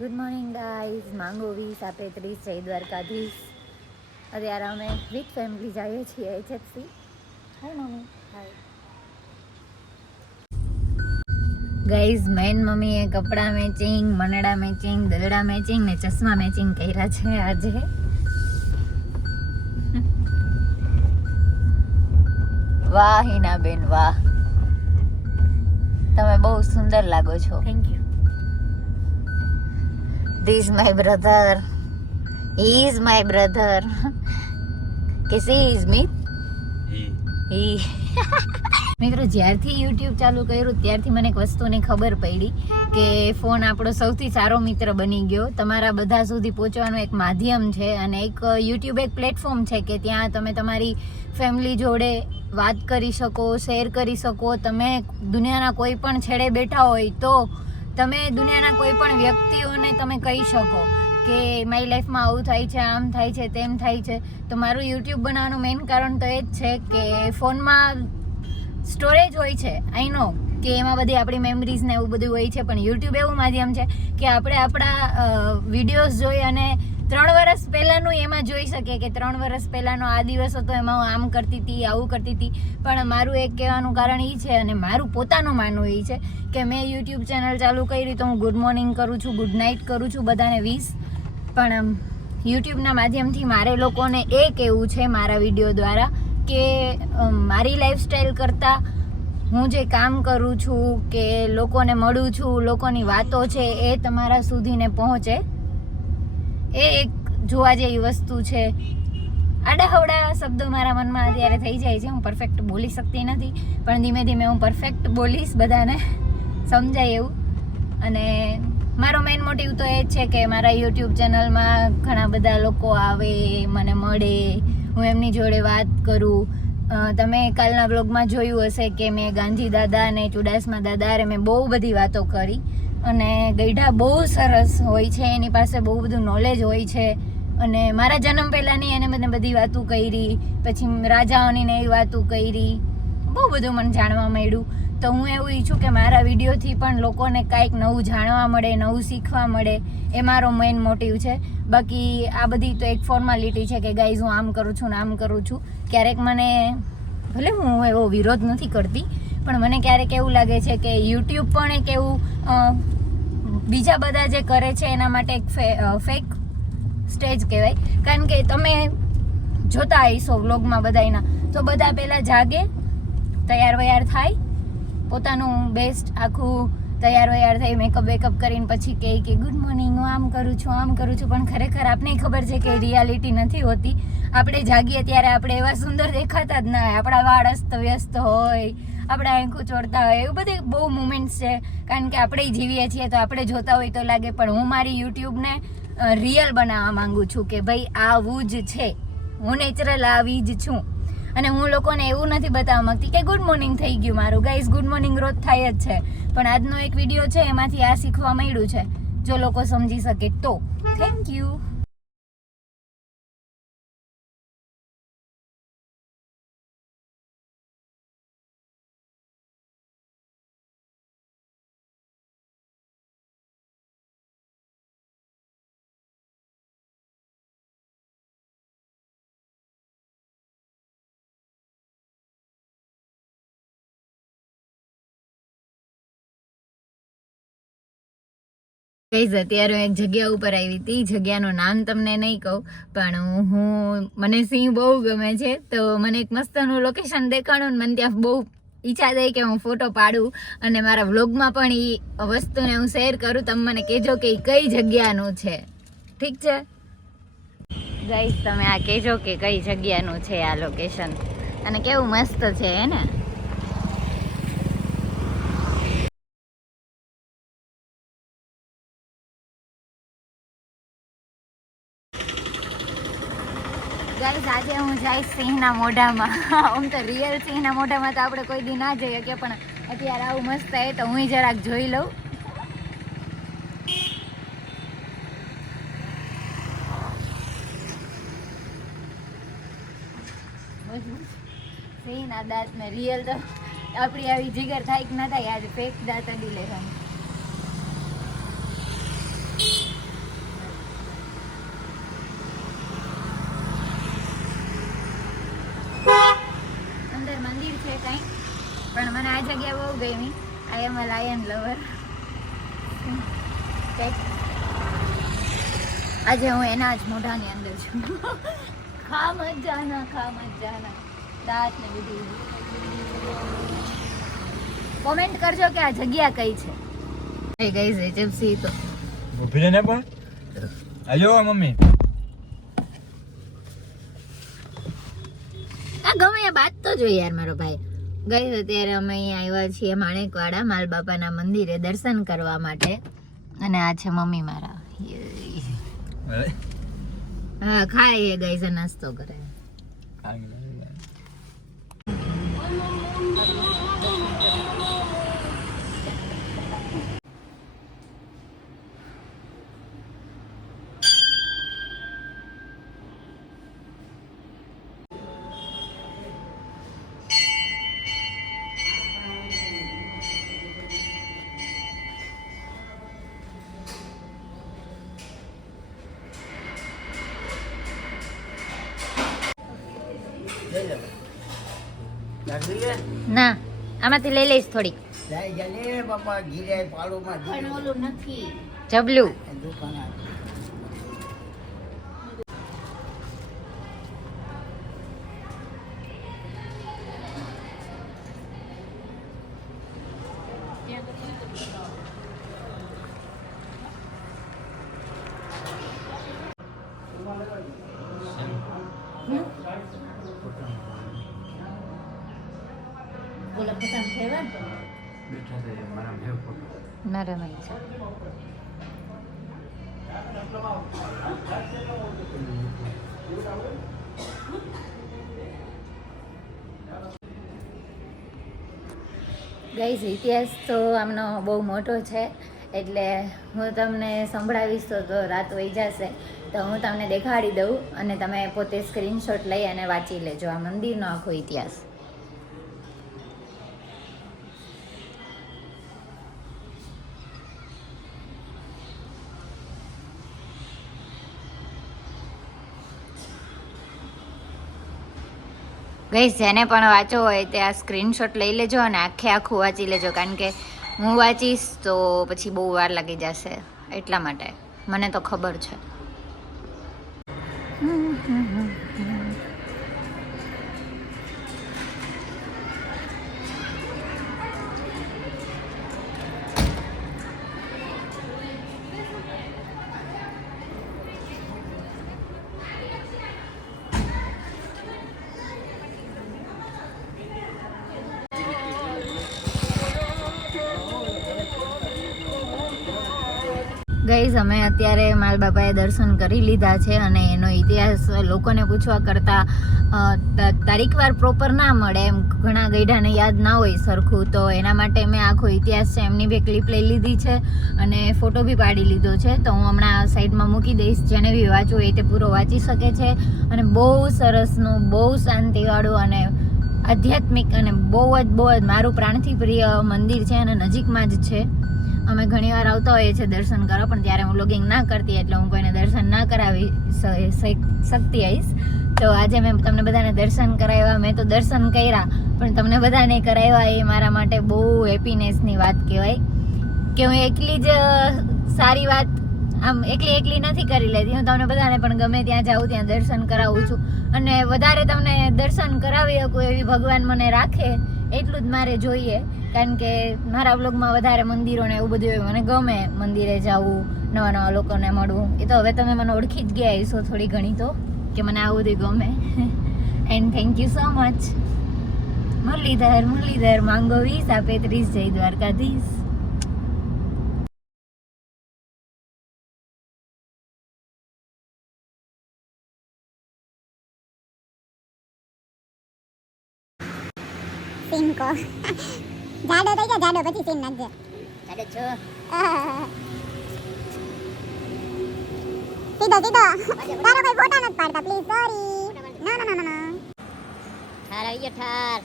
Good morning guys, માંગો 20:35 જય દ્વારકાધીશ. અત્યારે અમે વિથ ફેમિલી જઈએ છીએ HFC. Hi mummy. Hi guys, main મમ્મીએ કપડાં મેચિંગ, મનડા મેચિંગ, દલડા મેચિંગ ને ચશ્મા મેચિંગ કર્યા છે આજે. વાહ હિનાબેન વાહ, તમે બહુ સુંદર લાગો છો. Thank you. This is my brother. He is my brother. કે she is me? He. મિત્રો, જ્યારથી YouTube ચાલુ કર્યું ત્યારથી મને એક વસ્તુની ખબર પડી કે ફોન આપણો સૌથી સારો મિત્ર બની ગયો. તમારા બધા સુધી પહોંચવાનું એક માધ્યમ છે અને એક YouTube એક પ્લેટફોર્મ છે કે ત્યાં તમે તમારી ફેમિલી જોડે વાત કરી શકો, શેર કરી શકો. તમે દુનિયાના કોઈ પણ છેડે બેઠા હોય તો તમે દુનિયાના કોઈ પણ વ્યક્તિઓને તમે કહી શકો કે મારી લાઈફમાં આવું થાય છે, આમ થાય છે, તેમ થાય છે. તો મારું યુટ્યુબ બનાવવાનું મેઇન કારણ તો એ જ છે કે ફોનમાં સ્ટોરેજ હોય છે, આઈ નો કે એમાં બધી આપણી મેમરીઝ ને એવું બધું હોય છે, પણ યુટ્યુબ એવું માધ્યમ છે કે આપણે આપણા વિડીયોઝ જોઈ અને 3 વર્ષ પહેલાંનું એમાં જોઈ શકીએ કે 3 વર્ષ પહેલાંનો આ દિવસ હતો, એમાં હું આમ કરતી હતી, આવું કરતી હતી. પણ મારું એક કહેવાનું કારણ એ છે અને મારું પોતાનું માનવું એ છે કે મેં યુટ્યુબ ચેનલ ચાલુ કરી તો હું ગુડ મોર્નિંગ કરું છું, ગુડ નાઇટ કરું છું બધાને 20. પણ યુટ્યુબના માધ્યમથી મારે લોકોને એ કહેવું છે મારા વિડીયો દ્વારા કે મારી લાઈફસ્ટાઈલ કરતાં હું જે કામ કરું છું કે લોકોને મળું છું, લોકોની વાતો છે એ તમારા સુધીને પહોંચે, એ એક જોવા જેવી વસ્તુ છે. આડાહવડા શબ્દો મારા મનમાં અત્યારે થઈ જાય છે. હું પરફેક્ટ બોલી શકતી નથી, પણ ધીમે ધીમે હું પરફેક્ટ બોલીશ, બધાને સમજાય એવું. અને મારો મેઇન મોટિવ તો એ જ છે કે મારા યુટ્યુબ ચેનલમાં ઘણા બધા લોકો આવે, મને મળે, હું એમની જોડે વાત કરું. તમે કાલના બ્લોગમાં જોયું હશે કે મેં ગાંધી દાદા અને ચુડાસમા દાદા અરે મેં બહુ બધી વાતો કરી. અને ગઈઢા બહુ સરસ હોય છે, એની પાસે બહુ બધું નોલેજ હોય છે. અને મારા જન્મ પહેલાંની એને મને બધી વાતો કરી, પછી રાજાઓની ને એવી વાતો કરી, બહુ બધું મને જાણવા મળ્યું. તો હું એવું ઈચ્છું કે મારા વિડીયોથી પણ લોકોને કાંઈક નવું જાણવા મળે, નવું શીખવા મળે, એ મારો મેઇન મોટિવ છે. બાકી આ બધી તો એક ફોર્માલિટી છે કે ગાઈઝ હું આમ કરું છું ને આમ કરું છું. ક્યારેક મને, ભલે હું એવો વિરોધ નથી કરતી, પણ મને ક્યારેક એવું લાગે છે કે યુટ્યુબ પણ એક એવું બીજા બધા જે કરે છે એના માટે એક ફેક સ્ટેજ કહેવાય. કારણ કે તમે જોતા આવીશો વ્લોગમાં બધાના, તો બધા પહેલાં જાગે, તૈયાર વૈયાર થાય, પોતાનું બેસ્ટ આખું તૈયાર વૈયાર થઈ મેકઅપ વેકઅપ કરીને પછી કહે કે ગુડ મોર્નિંગ, હું આમ કરું છું, આમ કરું છું. પણ ખરેખર આપને ખબર છે કે રિયાલિટી નથી હોતી. આપણે જાગીએ ત્યારે આપણે એવા સુંદર દેખાતા જ ના હોય, આપણા વાળ અસ્ત વ્યસ્ત હોય, આપણા આંખો ચોડતા હોય, એવું બધી બહુ મુમેન્ટ્સ છે. કારણ કે આપણે જીવીએ છીએ તો આપણે જોતા હોય તો લાગે, પણ હું મારી યુટ્યુબને રિયલ બનાવવા માંગુ છું કે ભાઈ આવું જ છે, હું નેચરલ આવી જ છું. અને હું લોકોને એવું નથી બતાવવા માંગતી કે ગુડ મોર્નિંગ થઈ ગયું મારું. ગાઈઝ, ગુડ મોર્નિંગ રોજ થાય જ છે, પણ આજનો એક વિડીયો છે એમાંથી આ શીખવા મળ્યું છે. જો લોકો સમજી શકે તો થેન્ક યુ. ગાઈઝ, અત્યારે હું એક જગ્યા ઉપર આવી હતી. જગ્યાનું નામ તમને નહીં કહું, પણ મને સિંહ બહુ ગમે છે, તો મને એક મસ્તનું લોકેશન દેખાણું ને મને ત્યાં બહુ ઈચ્છા થઈ કે હું ફોટો પાડું અને મારા વ્લોગમાં પણ એ વસ્તુને હું શેર કરું. તમે મને કહેજો કે એ કઈ જગ્યાનું છે, ઠીક છે ગાઈઝ? તમે આ કહેજો કે કઈ જગ્યાનું છે આ લોકેશન, અને કેવું મસ્ત છે હે ને. ગાઈઝ, આજે હું જઈશ સિંહના મોઢામાં. આમ તો રિયલ સિંહના મોઢામાં તો આપણે કોઈ દી ના જઈએ કે, પણ અત્યારે આવું મસ્ત છે તો હું જરાક જોઈ લઉં. સિંહના દાંત ને રિયલ તો આપણી આવી જીગર થાય કે ના થાય, આજે ફેક દાંત અડી લેવાનું. પણ મને આ જગ્યા બહુ ગમી. આઈ એમ અ લાયન લવર. આજે હું એના જ મોઢાની અંદર છું. ખા મત જાના દાંત ને બધું. કોમેન્ટ કરજો કે આ જગ્યા કઈ છે. એ ગઈ છે ચિપ્સી તો ઉભી ને પણ આજો મમ્મી આ ગમે એ બાત તો જો યાર મારો ભાઈ. ગઈ અત્યારે અમે અહીંયા આવ્યા છીએ માણેકવાડા માલ બાપાના મંદિરે દર્શન કરવા માટે. અને આ છે મમ્મી મારા. હા ખાય ગઈ છે નાસ્તો કરે. ના આમાંથી લઈ લઈશ થોડીક. જબલું નરમ છે. ગાઈઝ ઇતિહાસ તો આમનો બહુ મોટો છે એટલે હું તમને સંભળાવીશ તો રાત વહી જશે. તો હું તમને દેખાડી દઉં અને તમે પોતે સ્ક્રીનશોટ લઈ અને વાંચી લેજો આ મંદિરનો આખો ઇતિહાસ. ગઈશ જેને પણ વાંચો હોય તે આ સ્ક્રીનશોટ લઈ લેજો અને આખું વાંચી લેજો. કારણ કે હું વાંચીશ તો પછી બહુ વાર લાગી જશે એટલા માટે. મને તો ખબર છે. ગઈઝ અમે અત્યારે માલ બાપાએ દર્શન કરી લીધા છે અને એનો ઇતિહાસ લોકોને પૂછવા કરતાં તારીખવાર પ્રોપર ના મળે એમ ઘણા ગઈઢાને યાદ ના હોય સરખું. તો એના માટે મેં આખો ઇતિહાસ છે એમની બી ક્લિપ લઈ લીધી છે અને ફોટો બી પાડી લીધો છે. તો હું હમણાં સાઈડમાં મૂકી દઈશ. જેને બી વાંચવું હોય તે પૂરો વાંચી શકે છે. અને બહુ સરસનું બહુ શાંતિવાળું અને આધ્યાત્મિક અને બહુ જ મારું પ્રાણથી પ્રિય મંદિર છે અને નજીકમાં જ છે. અમે ઘણી વાર આવતા હોઈએ છીએ દર્શન કરવા પણ ત્યારે હું વ્લોગિંગ ના કરતી એટલે હું કોઈને દર્શન ના કરાવી શકતી આવીશ. તો આજે મેં તમને બધાને દર્શન કરાવ્યા. મેં તો દર્શન કર્યા પણ તમને બધાને કરાવ્યા એ મારા માટે બહુ હેપીનેસની વાત કહેવાય કે હું એકલી જ સારી વાત આમ એકલી નથી કરી લેતી. હું તમને બધાને પણ ગમે ત્યાં જાઉં ત્યાં દર્શન કરાવું છું અને વધારે તમને દર્શન કરાવી શકું એવી ભગવાન મને રાખે એટલું જ મારે જોઈએ. કારણ કે મારા બ્લોગમાં વધારે મંદિરો ને એવું બધું મને ગમે. મંદિરે જવું, નવા લોકોને મળવું. એ તો હવે તમે મને ઓળખી જ ગયા હશો થોડી ઘણી તો કે મને આવું બધું ગમે. And thank you so much. Muralidhar માંગો 20 આપે 30 જય દ્વારકાધીશ. સીન કો જાડો થઈ ગયા જાડો પછી સીન નાખજે. જાડો છો સીધો તારો કોઈ ફોટો નથી પાડતા પ્લીઝ સોરી. ના ઠાર આવી ગયો ઠાર.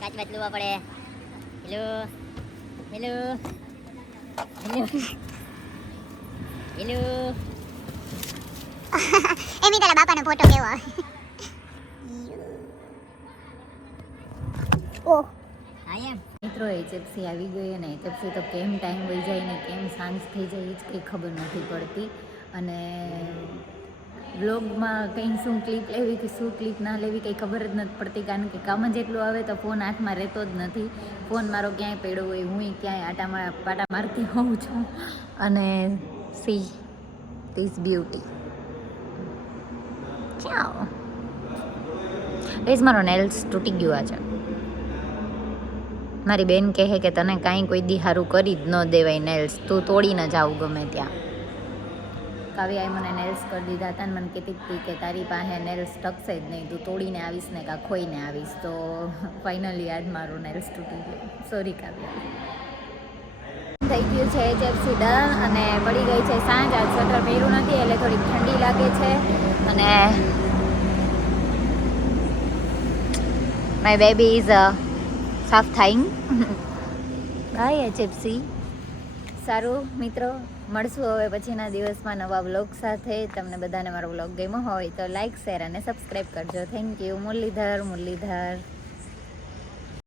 કાચ બાચ લેવા પડે. હેલો એમી તારા બાપાનો ફોટો કેવો. ઓહ આઈ એમ મિત્રો એચએફસી આવી ગઈ અને એચએફસી તો કેમ ટાઈમ વહી જાય ને કેમ સાંજ થઈ જાય એ જ કંઈ ખબર નથી પડતી. અને વ્લોગમાં કંઈ શું ક્લિપ લેવી કે શું ક્લિપ ના લેવી કંઈ ખબર જ નથી પડતી, કારણ કે કામ જ એટલું આવે તો ફોન હાથમાં રહેતો જ નથી. ફોન મારો ક્યાંય પડ્યો હોય, હું ક્યાંય પાટા મારતી હોઉં છું. અને સી ધીસ બ્યુટી ક્યાં પ્લીઝ મારો નેલ્સ તૂટી ગયું આજે. મારી બેન કહે કે તને કાંઈ કોઈ દી સારું કરી જ ન દેવાય નેલ્સ, તું તોડીને જાવ ગમે ત્યાં. કાવ્યાએ મને નેલ્સ કરી દીધા હતા અને મને કહેતી હતી કે તારી પાસે નેલ્સ ટકશે જ નહીં, તું તોડીને આવીશ ને કાં ખોઈને આવીશ. તો ફાઇનલી આજ મારું નેલ્સ તૂટી ગયું. સોરી કાવ્યા. થઈ ગયું છે એચએફસી ડન અને પડી ગઈ છે સાંજ. આજ સ્વેટર પહેર્યું નથી એટલે થોડીક ઠંડી લાગે છે. અને માય બેબી ઇઝ સાફ થાઈંગ. બાય એચએફસી. સારું મિત્રો, મળશું હવે પછીના દિવસમાં નવા વ્લોગ સાથે. તમને બધાને મારો વ્લોગ ગમ્યો હોય તો લાઇક, શેર અને સબસ્ક્રાઈબ કરજો. Thank you. મુરલીધર.